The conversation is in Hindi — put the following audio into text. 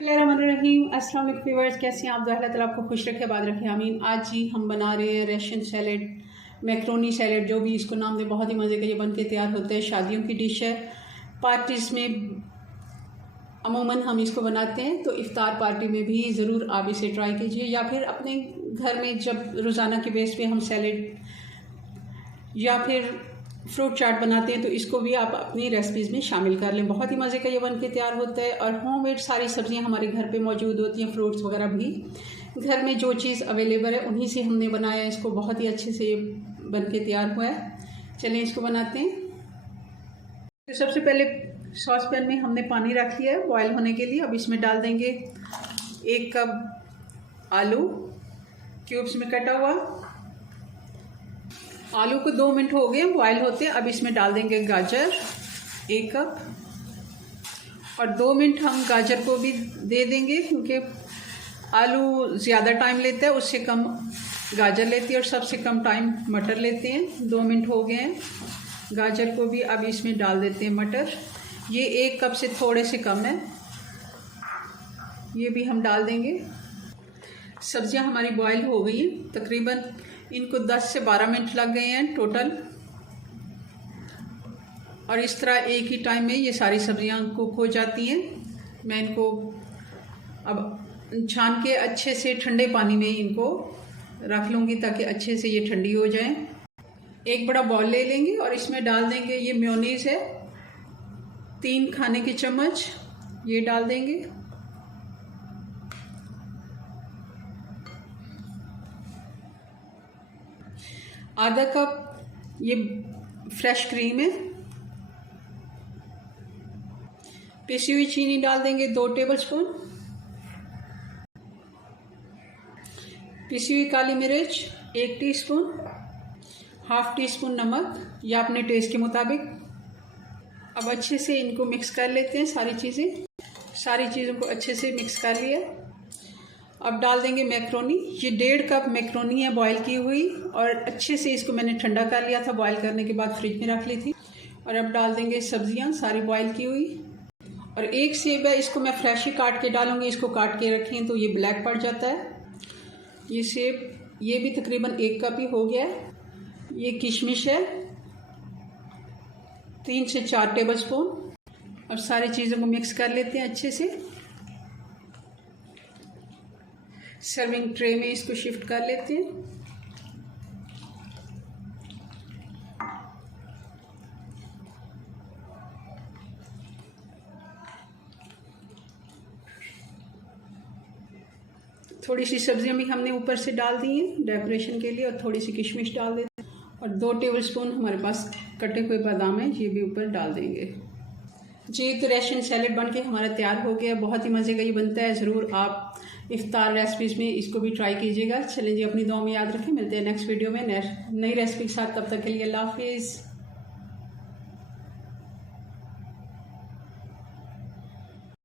रहीम अस्सलाम वालेकुम व्यूअर्स, कैसे हैं आप? अल्लाह ताला आपको खुश रखे, आबाद रखे, आमीन। आज जी हम बना रहे हैं रशियन सैलेड, मैक्रोनी सैलेड, जो भी इसको नाम दे। बहुत ही मज़े का ये बन के तैयार होता है। शादियों की डिश है, पार्टीज़ में अमूमन हम इसको बनाते हैं, तो इफ्तार पार्टी में भी ज़रूर आप इसे ट्राई कीजिए, या फिर अपने घर में जब रोज़ाना के बेस पे हम सैलेड या फिर फ्रूट चाट बनाते हैं तो इसको भी आप अपनी रेसिपीज़ में शामिल कर लें। बहुत ही मज़े का ये बन के तैयार होता है और होममेड सारी सब्जियां हमारे घर पे मौजूद होती हैं, फ्रूट्स वगैरह भी घर में जो चीज़ अवेलेबल है उन्हीं से हमने बनाया है। इसको बहुत ही अच्छे से ये बन के तैयार हुआ है। चलिए इसको बनाते हैं। तो सबसे पहले सॉस पैन में हमने पानी रख लिया है बॉयल होने के लिए। अब इसमें डाल देंगे 1 कप आलू क्यूब्स में कटा हुआ। आलू को 2 मिनट हो गए बॉयल होते। अब इसमें डाल देंगे गाजर 1 कप, और 2 मिनट हम गाजर को भी दे देंगे क्योंकि आलू ज़्यादा टाइम लेता है, उससे कम गाजर लेती है और सबसे कम टाइम मटर लेते हैं। 2 मिनट हो गए हैं गाजर को भी। अब इसमें डाल देते हैं मटर, ये 1 कप से थोड़े से कम है, ये भी हम डाल देंगे। सब्जियां हमारी बॉयल हो गई हैं, तकरीबन इनको 10 से 12 मिनट लग गए हैं टोटल। और इस तरह एक ही टाइम में ये सारी सब्जियां कुक हो जाती हैं। मैं इनको अब छान के अच्छे से ठंडे पानी में इनको रख लूँगी ताकि अच्छे से ये ठंडी हो जाए। एक बड़ा बाउल ले लेंगे और इसमें डाल देंगे, ये मेयोनीज़ है 3 खाने के चम्मच, ये डाल देंगे। आधा कप ये फ्रेश क्रीम है। पिसी हुई चीनी डाल देंगे 2 टेबलस्पून। पिसी हुई काली मिर्च 1 टीस्पून, ½ टीस्पून नमक या अपने टेस्ट के मुताबिक। अब अच्छे से इनको मिक्स कर लेते हैं सारी चीज़ों को अच्छे से मिक्स कर लिया। अब डाल देंगे मैक्रोनी, ये 1.5 कप मैक्रोनी है बॉईल की हुई, और अच्छे से इसको मैंने ठंडा कर लिया था, बॉईल करने के बाद फ्रिज में रख ली थी। और अब डाल देंगे सब्जियां सारी बॉईल की हुई, और 1 सेब है, इसको मैं फ्रेश ही काट के डालूंगी। इसको काट के रखें तो ये ब्लैक पड़ जाता है। ये सेब, ये भी तकरीबन 1 कप ही हो गया है। ये किशमिश है 3 से 4 टेबलस्पून। और सारी चीज़ों को मिक्स कर लेते हैं अच्छे से। सर्विंग ट्रे में इसको शिफ्ट कर लेते हैं। थोड़ी सी सब्जियां भी हमने ऊपर से डाल दी हैं डेकोरेशन के लिए, और थोड़ी सी किशमिश डाल देते हैं, और 2 टेबलस्पून हमारे पास कटे हुए बादाम है, ये भी ऊपर डाल देंगे जी। तो रशियन सैलेड बन के हमारा तैयार हो गया। बहुत ही मज़े का ये बनता है, ज़रूर आप इफ्तार रेसिपीज़ में इसको भी ट्राई कीजिएगा। चलें जी, अपनी दुआ में याद रखें। मिलते हैं नेक्स्ट वीडियो में नई रेसिपी के साथ। तब तक के लिए अल्लाह हाफिज़।